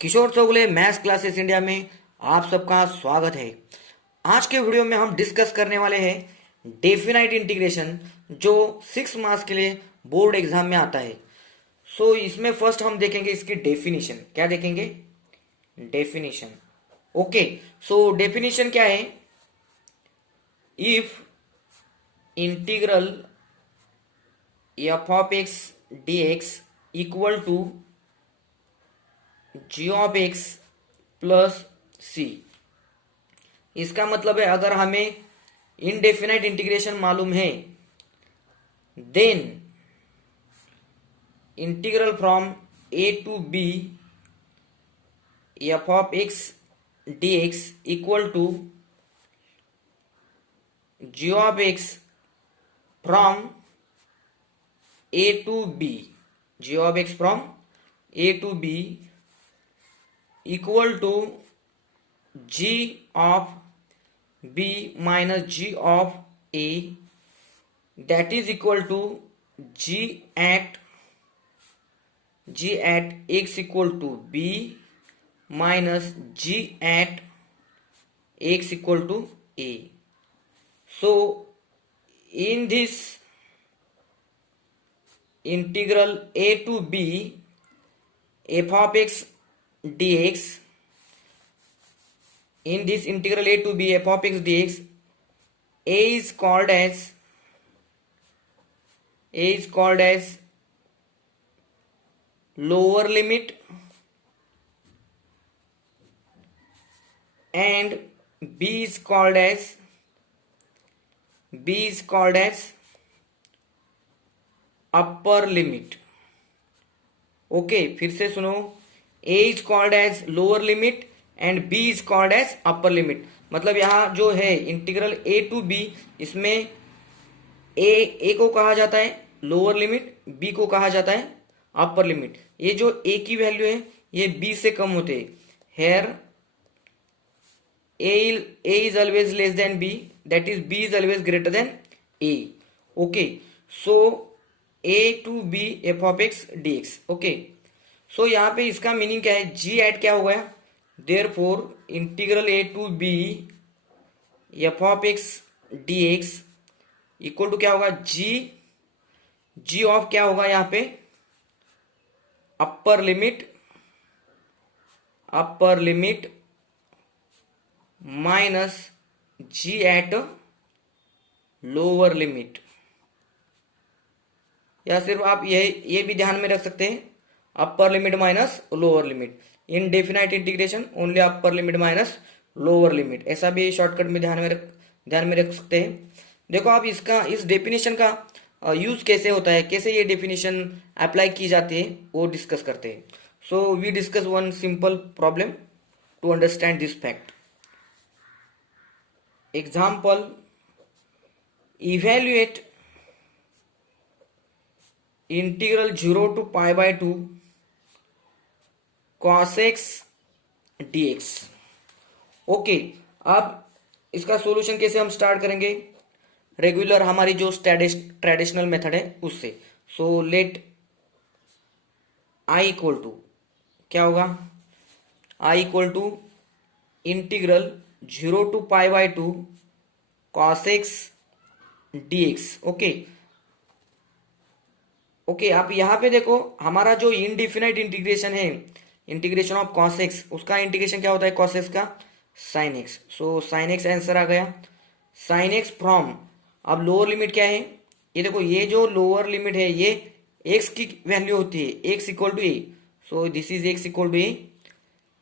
किशोर Chougale maths classes India में आप सबका स्वागत है। आज के वीडियो में हम डिस्कस करने वाले हैं डेफिनाइट इंटीग्रेशन, जो 6 मार्क्स के लिए बोर्ड एग्जाम में आता है। इसमें फर्स्ट हम देखेंगे इसकी डेफिनेशन। क्या देखेंगे? डेफिनेशन। ओके, डेफिनेशन क्या है? If integral f of x d x equal to g of x plus c. इसका मतलब है अगर हमें इनडेफिनाइट इंटीग्रेशन मालूम है, then integral from a to b f of x d x equal to g of x from a to b, g of x from a to b equal to g of b minus g of a, that is equal to g at x equal to b minus g at x equal to a. So in this integral a to b f of x dx, in this integral a to b f of x dx, a is called as lower limit and b is called as upper limit. Okay, फिर से सुनो। a is called as lower limit and b is called as upper limit. मतलब यहाँ जो है integral a to b, इसमें a को कहा जाता है लोअर लिमिट, b को कहा जाता है अपर लिमिट। ये जो a की वैल्यू है ये b से कम होते हैं। Here a is always less than b, that is b is always greater than a। Okay, so a to b f of x dx। Okay, so यहाँ पे इसका मीनिंग क्या है? g एट क्या हो गया? Therefore integral a to b f of x dx equal to क्या होगा? g ऑफ क्या होगा यहाँ पे? Upper limit minus g at lower limit. या सिर्फ आप ये भी ध्यान में रख सकते हैं, upper limit minus lower limit. In definite integration only upper limit minus lower limit, ऐसा भी शॉर्टकट में ध्यान में रख सकते हैं। देखो आप इस डेफिनेशन का यूज कैसे होता है, कैसे ये डेफिनेशन अप्लाई की जाती है, वो डिस्कस करते हैं। So we discuss one simple problem to understand this fact. Example, evaluate integral 0 to π/2 cos x dx। Okay, अब इसका सॉल्यूशन कैसे हम स्टार्ट करेंगे? रेगुलर हमारी जो ट्रेडिशनल मेथड है उससे। So let i equal to क्या होगा? i equal to integral 0 to π/2 cos x dx। Okay, आप यहाँ पे देखो, हमारा जो इनडिफिनाइट इंटीग्रेशन है, इंटीग्रेशन ऑफ cos x, उसका इंटीग्रेशन क्या होता है? cos x का sin x। So sin x answer आ गया। sin x फ्रॉम, अब लोअर लिमिट क्या है? ये देखो, ये जो लोअर लिमिट है ये x की वैल्यू होती है, x equal to a। So this is x equal to a।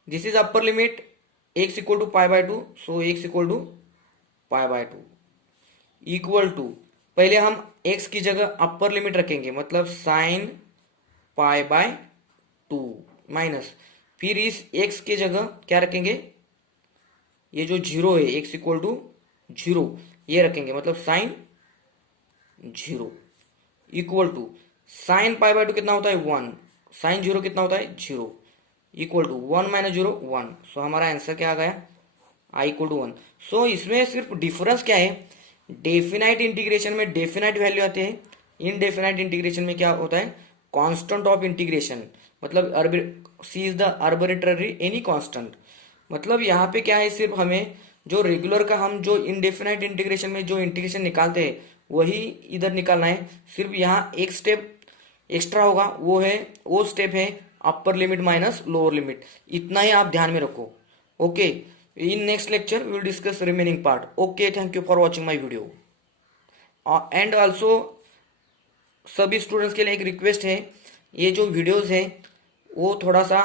This is upper limit x equal to π/2, so x equal to π/2 equal to, पहले हम x की जगह अपर लिमिट रखेंगे, मतलब sin π/2 माइनस, फिर इस x की जगह क्या रखेंगे? ये जो 0 है, x इक्वल टू 0, ये रखेंगे, मतलब साइन 0 इक्वल टू साइन π/2 कितना होता है? 1। साइन 0 कितना होता है? 0 इक्वल टू 1 माइनस 0 1। सो हमारा आंसर क्या आ गया? i equal to 1। सो इसमें सिर्फ डिफरेंस क्या है? डेफिनाइट इंटीग्रेशन में डेफिनाइट वैल्यू आते हैं, इनडेफिनाइट इंटीग्रेशन में क्या होता है? Constant of integration. मतलब c is the arbitrary any constant. मतलब यहाँ पे क्या है, सिर्फ हमें जो रेगुलर का हम जो इनडेफिनाइट इंटीग्रेशन में जो इंटीग्रेशन निकालते हैं वही इधर निकालना है। सिर्फ यहाँ एक स्टेप एक्स्ट्रा होगा, वो स्टेप है upper limit minus lower limit. इतना ही आप ध्यान में रखो। Okay, in next lecture we will discuss remaining part. Okay, thank you for watching my video. And also सभी स्टूडेंट्स के लिए एक रिक्वेस्ट है, ये जो वीडियोस है वो थोड़ा सा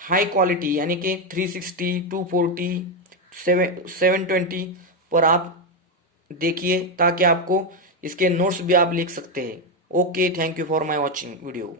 हाई क्वालिटी यानी कि 360, 240, 720 पर आप देखिए, ताकि आपको इसके नोट्स भी आप लिख सकते हैं। Okay, thank you for my watching video.